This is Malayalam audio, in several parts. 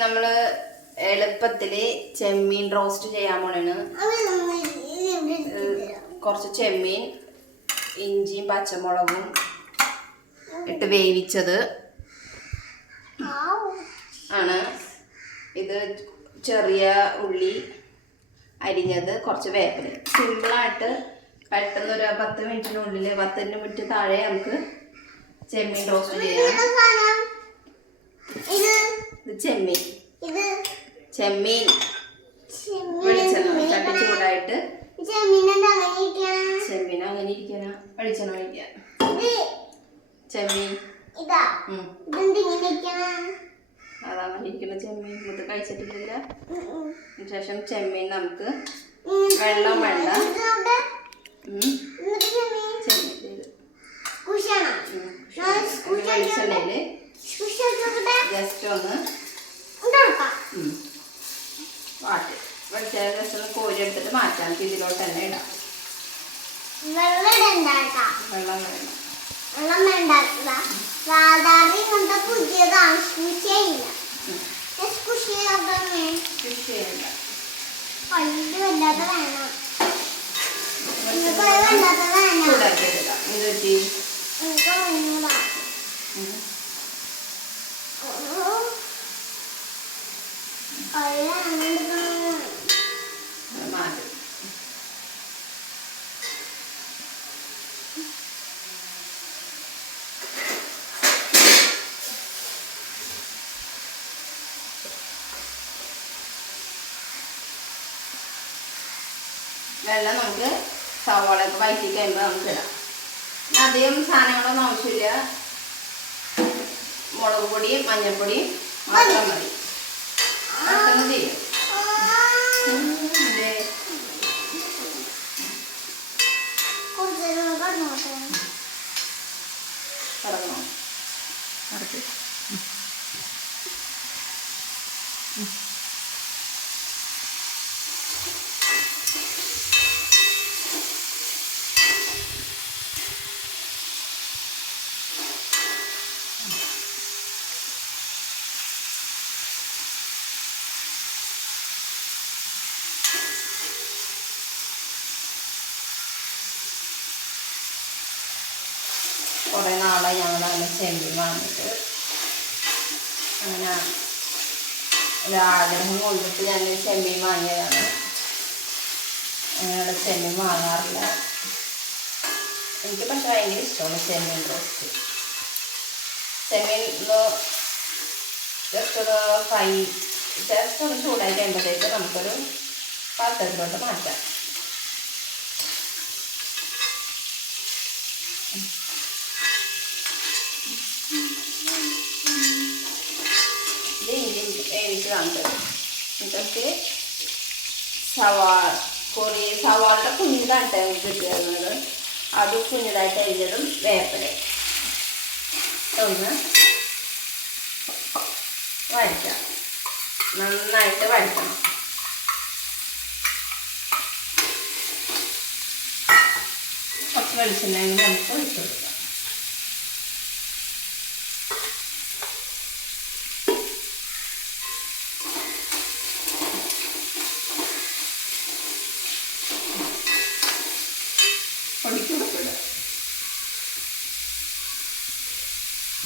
നമ്മൾ എളുപ്പത്തിൽ ചെമ്മീൻ റോസ്റ്റ് ചെയ്യാൻ പോണാണ്. കുറച്ച് ചെമ്മീൻ ഇഞ്ചിയും പച്ചമുളകും ഇട്ട് വേവിച്ചത് ആണ്. ഇത് ചെറിയ ഉള്ളി അരിഞ്ഞത്, കുറച്ച് വേപ്പില. സിമ്പിളായിട്ട് പെട്ടെന്ന് ഒരു 10 മിനിറ്റിനുള്ളിൽ 10 മിനിറ്റ് താഴെ നമുക്ക് ചെമ്മീൻ റോസ്റ്റ് ചെയ്യാം. ഇത് ചെമ്മീൻ വെളിച്ചെണ്ണ ചട്ടി ചൂടായിട്ട് ചെമ്മീൻ അങ്ങനെ ഇരിക്കാനാ വെളിച്ചെണ്ണ ഒഴിക്കുക. ചെമ്മീൻ അതങ്ങനെ ഇരിക്കുന്ന ചെമ്മീൻ ഇത് കഴിച്ചിട്ടില്ല. ശേഷം ചെമ്മീൻ നമുക്ക് വെള്ളം വേണ്ട, വെളിച്ചെണ്ണയില് ജസ്റ്റ് ഒന്ന് വാട്ടി വെളിച്ചെണ്ണ ജസ്റ്റ് ഒന്ന് കോരി എടുത്തിട്ട് മാറ്റാം. ഇതിലോട്ട് തന്നെ ഇടാം. വെള്ളം വേണ്ട. സാധാരണ ഇങ്ങനത്തെ പുതിയതാണ്. പല്ല് വല്ലാത്ത വേണം. വെള്ളം നമുക്ക് സവാളയൊക്കെ വഴറ്റി കഴിയുമ്പോൾ നമുക്ക് ഇടാം. അധികം സാധനങ്ങളൊന്നും ആവശ്യമില്ല. മുളക് പൊടിയും മഞ്ഞൾപ്പൊടിയും മാത്രം മതി. പെട്ടെന്ന് ചെയ്യാം. കടന്നോ കുറേ നാളായി ഞങ്ങളങ്ങനെ ചെമ്മീൻ വാങ്ങിയിട്ട്. അങ്ങനെ ഒരാഗ്രഹം കൊണ്ടിട്ട് ഞാൻ ചെമ്മീൻ വാങ്ങിയതാണ്. ഞങ്ങളുടെ ചെമ്മീൻ വാങ്ങാറില്ല. എനിക്ക് പക്ഷെ ഭയങ്കര ഇഷ്ടമാണ് ചെമ്മീൻ റോസ്റ്റ്. ചെമ്മീൻ ജസ്റ്റ് ഒന്ന് ചൂടായി കഴിയുമ്പോഴത്തേക്ക് നമുക്കൊരു പാത്രത്തിലോട്ട് മാറ്റാം. എന്നിട്ട് സവാളയുടെ കുഞ്ഞിതായിട്ട് കിട്ടിയിരുന്നത് അത് കുഞ്ഞിതായിട്ട് അരിഞ്ഞതും വേപ്പില ഒന്ന് വഴറ്റാം. നന്നായിട്ട് വഴറ്റണം. കുറച്ച് വെളിച്ചെണ്ണ നമുക്ക് ഒഴിച്ചു കൊടുക്കാം.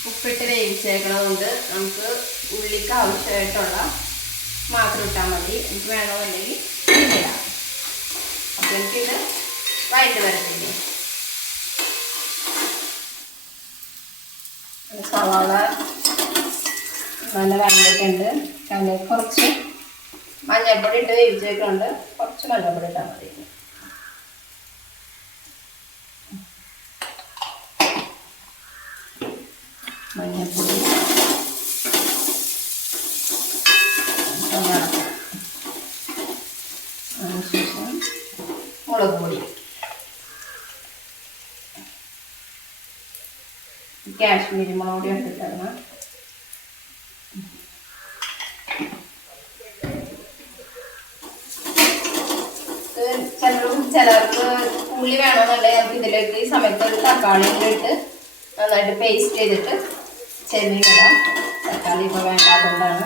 ഉപ്പിട്ട് വേവിച്ചേക്കണതുകൊണ്ട് നമുക്ക് ഉള്ളിക്ക് ആവശ്യമായിട്ടുള്ള മാത്രം ഇട്ടാൽ മതി. എനിക്ക് വേണമെന്നുണ്ടെങ്കിൽ ഇടാം. അപ്പം എനിക്കിത് വഴണ്ട് വരത്തില്ലേ. സവാള നല്ല വഴണ്ടിട്ടുണ്ട്. അതിൽ കുറച്ച് മഞ്ഞൾപ്പൊടി ഇട്ട് വേവിച്ചേക്കുന്നുണ്ട്. കുറച്ച് മഞ്ഞൾപ്പൊടി ഇട്ടാൽ മതി. മഞ്ഞൾപ്പൊടി അതിനുശേഷം മുളക് പൊടി, കാശ്മീരി മുളക് പൊടി എടുത്തിട്ടാണ്. ചിലർക്ക് പുളി വേണമെന്നുണ്ടെങ്കിൽ നമുക്ക് ഇതിലേക്ക് ഈ സമയത്ത് ഒരു തക്കാളി ഇട്ട് നന്നായിട്ട് പേസ്റ്റ് ചെയ്തിട്ട് ചെമ്മീൻ ഇടാം. തക്കാളി ഇപ്പോൾ വേണ്ടാത്തതുകൊണ്ടാണ്.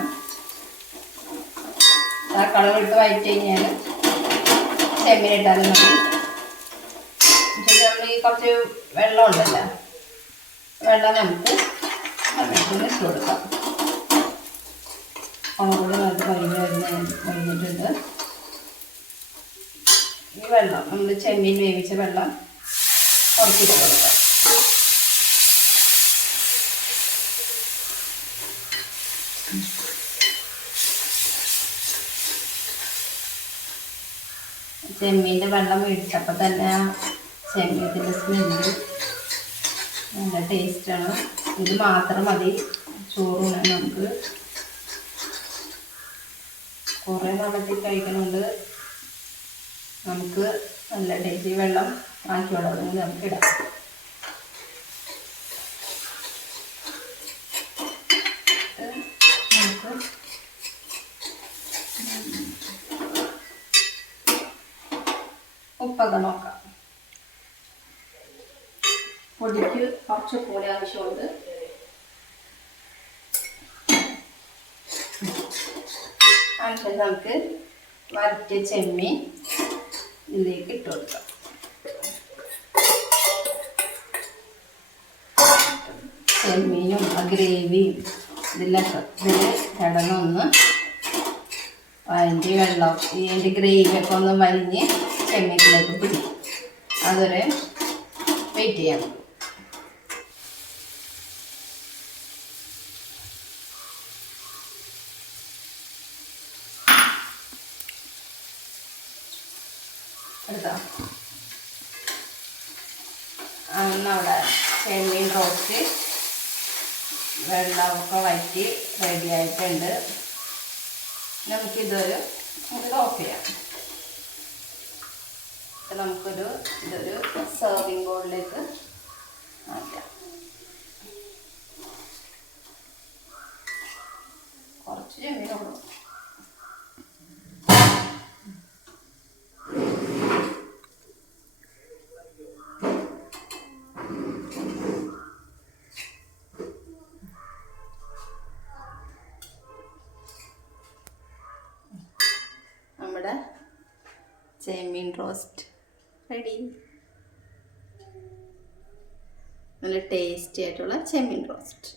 തക്കാളി ഇട്ട് വഴറ്റി കഴിഞ്ഞാൽ ചെമ്മീനിട്ടാലും മതി. നമ്മൾ ഈ കുറച്ച് വെള്ളം ഉണ്ടല്ലോ, വെള്ളം നമുക്ക് സമയത്തിന് ഇട്ട് കൊടുക്കാം. മുളകുപൊടി നന്നായിട്ട് കഴിഞ്ഞിട്ടുണ്ട്. ഈ വെള്ളം നമ്മൾ ചെമ്മീൻ വേവിച്ച വെള്ളം കുറച്ചിട്ട് കൊടുക്കാം. ചെമ്മീൻ്റെ വെള്ളം മേടിച്ചപ്പോൾ തന്നെ ആ ചെമ്മീൻ്റെ സ്മെല്ല് നല്ല ടേസ്റ്റാണ്. ഇത് മാത്രം മതി ചോറ് നമുക്ക്. കുറേ നാളത്തിൽ കഴിക്കണോണ്ട് നമുക്ക് നല്ല ടേസ്റ്റ്. വെള്ളം ആക്കി വെള്ളം നമുക്ക് ഇടാം. ഉപ്പൊക്കെ നോക്കാം. പൊടിക്ക് കുറച്ച് കൂടി ആവശ്യമുണ്ട്. ആവശ്യം നമുക്ക് വരട്ടിയ ചെമ്മീൻ ഇതിലേക്ക് ഇട്ട് കൊടുക്കാം. ചെമ്മീനും ആ ഗ്രേവിയും ഇതിലൊക്കെ ഇതിൽ കിടന്നൊന്ന് അതിൻ്റെ വെള്ളം ഇതിൻ്റെ ഗ്രേവിയൊക്കെ ഒന്ന് വലിഞ്ഞ് ചെമ്മീനിലേക്ക് പിടിക്കും. അതൊരു വെയിറ്റ് ചെയ്യാം. എടുത്തോ നമ്മുടെ ചെമ്മീൻ റോസ്റ്റ് വെള്ളമൊക്കെ വറ്റി റെഡി ആയിട്ടുണ്ട്. നമുക്കിത് ഓഫ് ചെയ്യാം. നമുക്കൊരു ഇതൊരു സെർവിങ് ബോളിലേക്ക് മാറ്റാം. കുറച്ച് ചെമ്മീനുള്ളൂ. നമ്മുടെ ചെമ്മീൻ റോസ്റ്റ് റെഡി. നല്ല ടേസ്റ്റി ആയിട്ടുള്ള ചെമ്മീൻ റോസ്റ്റ്.